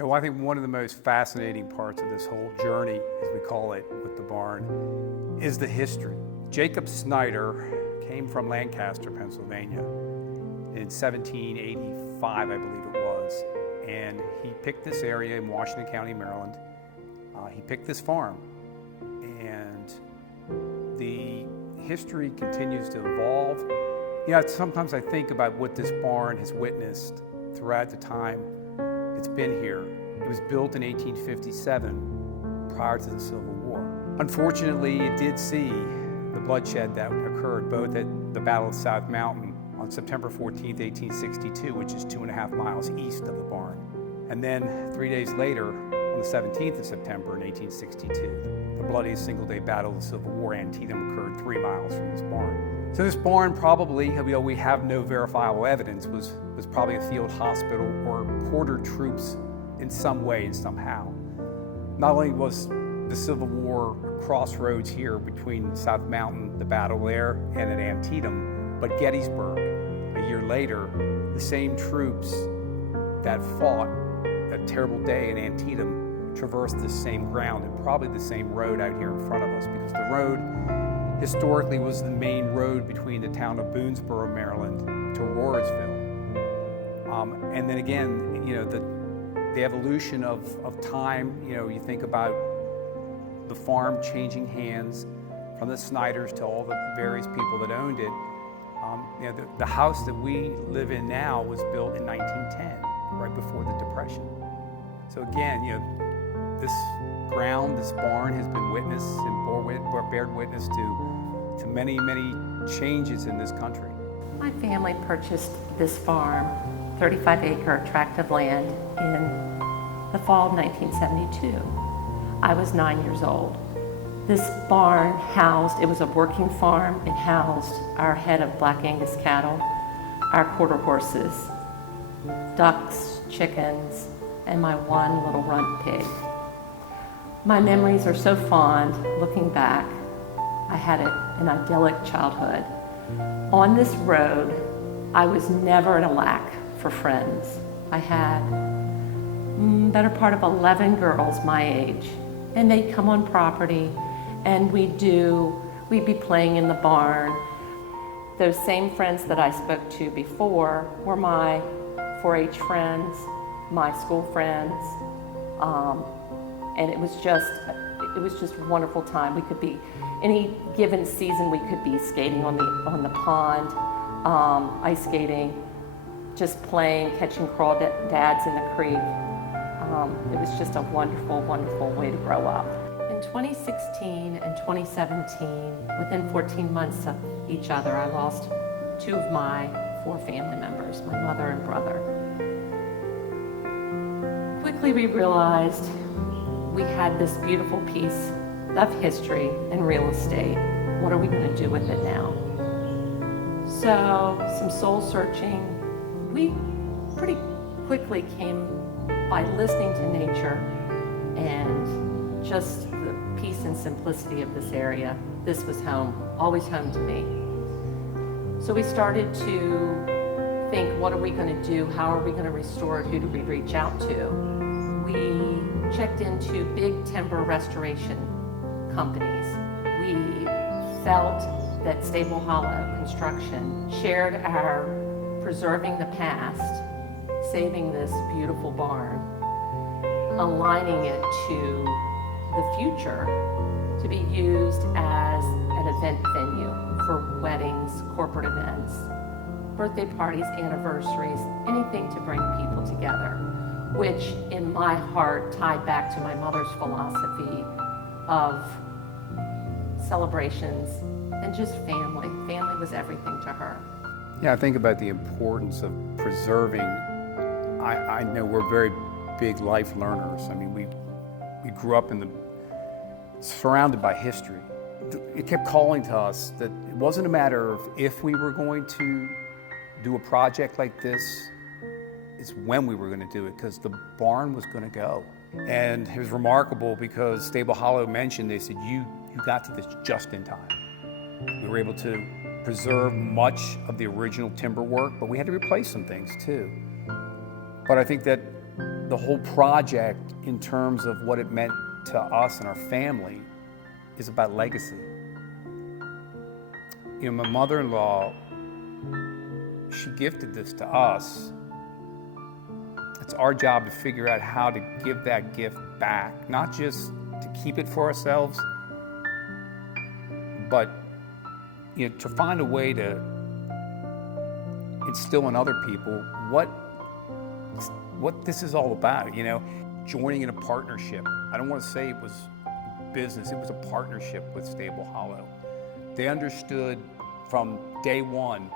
Well, I think one of the most fascinating parts of this whole journey, as we call it, with the barn, is the history. Jacob Snyder came from Lancaster, Pennsylvania in 1785, I believe it was, and he picked this area in Washington County, Maryland. He picked this farm, and the history continues to evolve. Sometimes I think about what this barn has witnessed throughout the time it's been here. It was built in 1857, prior to the Civil War. Unfortunately, it did see the bloodshed that occurred both at the Battle of South Mountain on September 14th, 1862, which is 2.5 miles east of the barn. And then 3 days later, on the 17th of September in 1862, the bloodiest single-day battle of the Civil War, Antietam, occurred 3 miles from this barn. So this barn probably, we have no verifiable evidence, was probably a field hospital or quartered troops in some way and somehow. Not only was the Civil War crossroads here between South Mountain, the battle there, and at Antietam, but Gettysburg, a year later, the same troops that fought that terrible day in Antietam traversed the same ground and probably the same road out here in front of us, because the road historically was the main road between the town of Boonesboro, Maryland, to Roarsville. And then again, the evolution of time, you think about the farm changing hands from the Snyders to all the various people that owned it. The house that we live in now was built in 1910, right before the Depression. So again, this ground, this barn has been witness and bared witness to many, many changes in this country. My family purchased this farm, 35-acre tract of land, in the fall of 1972. I was 9 years old. This barn it was a working farm. It housed our head of Black Angus cattle, our quarter horses, ducks, chickens, and my one little runt pig. My memories are so fond looking back. I had an idyllic childhood. On this road, I was never in a lack for friends. I had better part of 11 girls my age, and they'd come on property, and we'd be playing in the barn. Those same friends that I spoke to before were my 4-H friends, my school friends, and it was just a wonderful time. We could be, any given season, we could be skating on the pond, ice skating, just playing, catching crawdads in the creek. It was just a wonderful, wonderful way to grow up. In 2016 and 2017, within 14 months of each other, I lost 2 of my 4 family members, my mother and brother. Quickly we realized we had this beautiful piece of history and real estate. What are we going to do with it now? So, some soul searching. We pretty quickly came by listening to nature and just the peace and simplicity of this area. This was home, always home to me. So we started to think, what are we going to do? How are we going to restore it? Who do we reach out to? We checked into big timber restoration companies. We felt that Stable Hollow Construction shared our preserving the past, saving this beautiful barn, aligning it to the future to be used as an event venue for weddings, corporate events, birthday parties, anniversaries, anything to bring people together, which in my heart tied back to my mother's philosophy of celebrations and just family. Family was everything to her. Yeah, I think about the importance of preserving. I know we're very big life learners. I mean, we grew up surrounded by history. It kept calling to us that it wasn't a matter of if we were going to do a project like this, it's when we were going to do it, because the barn was going to go. And it was remarkable because Stable Hollow mentioned, they said, you got to this just in time. We were able to preserve much of the original timber work, but we had to replace some things too. But I think that the whole project, in terms of what it meant to us and our family, is about legacy. You know, my mother-in-law, she gifted this to us. It's our job to figure out how to give that gift back, not just to keep it for ourselves, but to find a way to instill in other people what this is all about. Joining in a partnership. I don't want to say it was business, it was a partnership with Stable Hollow. They understood from day one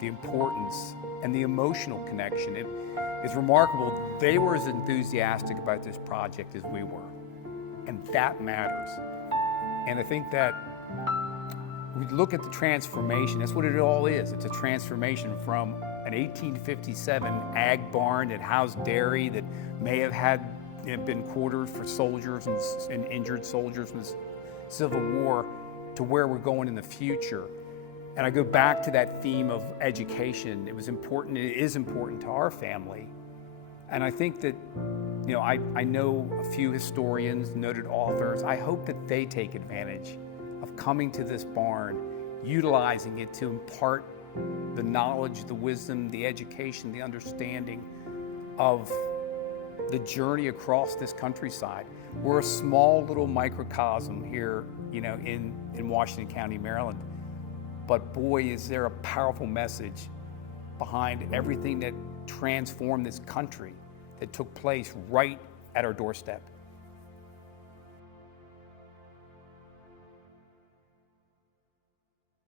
the importance and the emotional connection. It is remarkable. They were as enthusiastic about this project as we were, and that matters. And I think that we look at the transformation. That's what it all is. It's a transformation from an 1857 ag barn that housed dairy, that may have had been quarters for soldiers and injured soldiers in the Civil War, to where we're going in the future. And I go back to that theme of education. It was important. It is important to our family. And I think that, I know a few historians, noted authors. I hope that they take advantage of coming to this barn, utilizing it to impart the knowledge, the wisdom, the education, the understanding of the journey across this countryside. We're a small little microcosm here, in Washington County, Maryland. But boy, is there a powerful message behind everything that transformed this country that took place right at our doorstep.